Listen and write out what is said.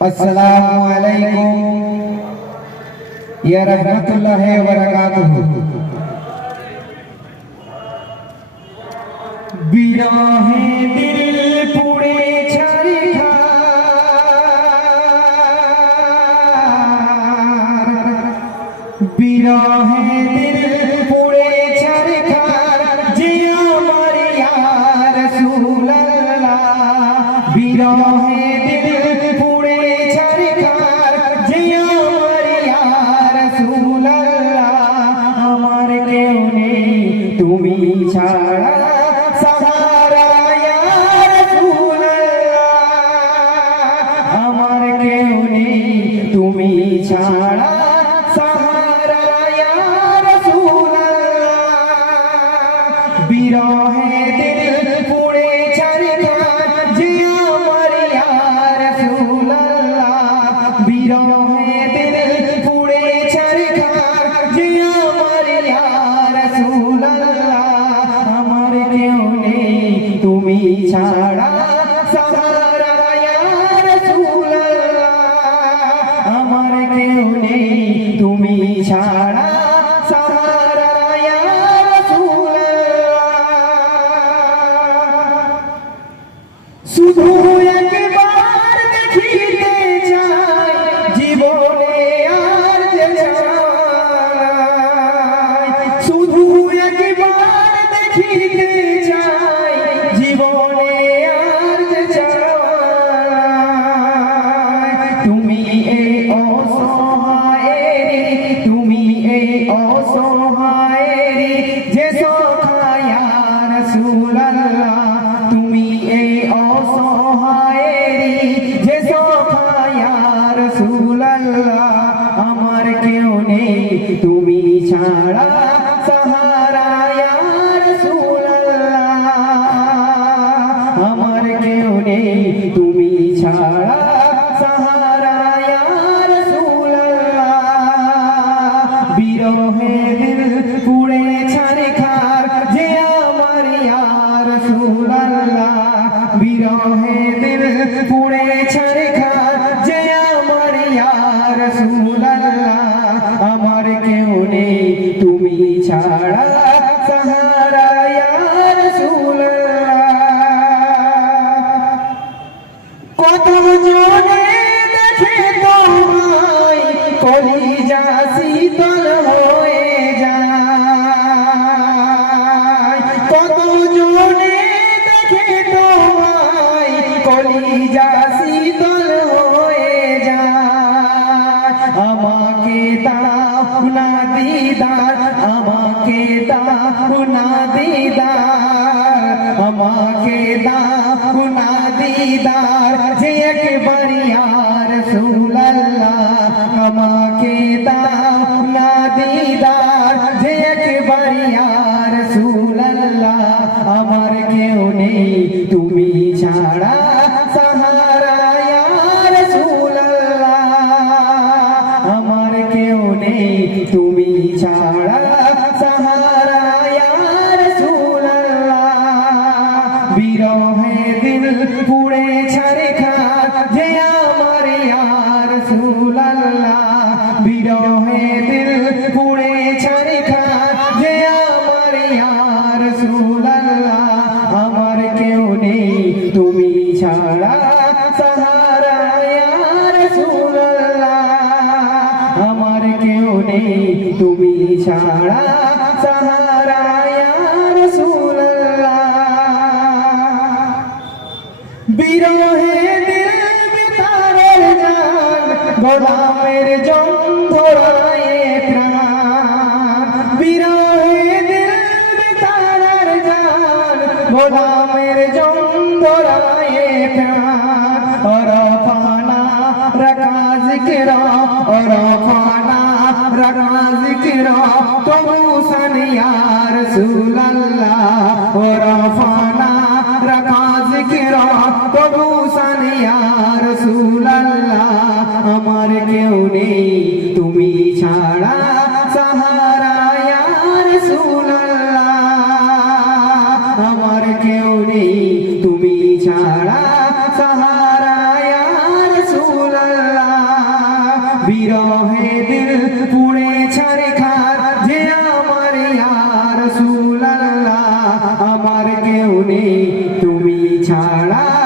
अस्सलामु अलैकुम या रहमतुल्लाहि व बरकातुहू। बिरहे दिल पुड़े छरखार, बिरहे दिल पुड़े छरखार, जे अमर या रसूलल्लाह। बिरहे दिल पुड़े छरखार, जे अमर या रसूलल्लाह। আমার কেউ নেই তুমি ছাড়া সাহারা ইয়া রাসূলুল্লাহ। আমার কেউ নেই তুমি ছাড়া সাহারা ইয়া রাসূলুল্লাহ। বিরহে দিল পুড়ে ছারখার, যে আমার ইয়া রাসূলুল্লাহ। বিরহে দিল পুড়ে ছারখার, যে আমার ইয়া রাসূলুল্লাহ। আমার কেউ নেই তুমি ছাড়া সাহারা ইয়া রাসূলুল্লাহ। আমার কেউ নেই তুমি ছাড়া সাহারা ইয়া রাসূলুল্লাহ। শুধু একবার দেখিতে চাই জীবনে আর যে চাই। শুধু একবার দেখিতে চাই জীবনে আর যে চাই। তুমি এই অসহায়েরি, তুমি এই অসহায়েরি যে সখা ইয়া রাসূলুল্লাহ। তুমি এই অসহায়েরি যে সখা ইয়া রাসূলুল্লাহ। আমার কেউ নেই তুমি ছাড়া সাহারা ইয়া রাসূলুল্লাহ। আমার কেউ নেই তুমি ছাড়া সাহারা ইয়া রাসূলুল্লাহ। বিরহে দিল পুড়ে ছারখার, যে আমার ইয়া রাসূলুল্লাহ। বিরহে দিল পুড়ে ছারখার, যে আমার ইয়া রাসূলুল্লাহ। আমার কেউ নেই তুমি ছাড়া সাহারা ইয়া রাসূলুল্লাহ। কত জনে দেখে তোমায় কলিজা শীতল হয়ে যায়। কত জনে দেখে তোমায় কলিজা শীতল হয়ে যায়। আমাকে দাও না দিদার, আমাকে দাও না দিদার, আমাকে দাও না দিদার, যে একবার ইয়া রাসূলুল্লাহ। আমাকে দাও না দিদার, যে একবার ইয়া রাসূলুল্লাহ। আমার কেউ নেই তুমি ছাড়া সাহারা ইয়া রাসূলুল্লাহ। আমার কেউ নেই তুমি ছাড়া সাহারা ইয়া রাসূলুল্লাহ। বিরহে দিল পুড়ে ছারখার, যে আমার ইয়া রাসূলুল্লাহ। বিরহে দিল পুড়ে ছারখার, যে আমার ইয়া রাসূলুল্লাহ। আমার কেউ নেই তুমি ছাড়া সাহারা ইয়া রাসূলুল্লাহ। আমার কেউ নেই তুমি ছাড়া সাহারা ইয়া রাসূলুল্লাহ। বিরহে দিল বিতারের জান, গোলামের জন ধরায়ে প্রাণ। বিরহে দিল বিতারের জান, গোলামের জন ধরায়ে প্রাণ। রফানা রাখা জিকরা, রফানা রাখা জিকরা, তবু সান ইয়া রাসূলুল্লাহ। রফানা রাখা জিকরা, তবু সান ইয়া রাসূলুল্লাহ। আমার কেউ নেই তুমি ছাড়া সাহারা ইয়া রাসূলুল্লাহ। আমার কেউ নেই তুমি ছাড়া সাহারা ইয়া রাসূলুল্লাহ। বিরহে দিল পুড়ে ছারখার যে আমার ইয়া রাসূলুল্লাহ আমার কেউ নেই তুমি ছাড়া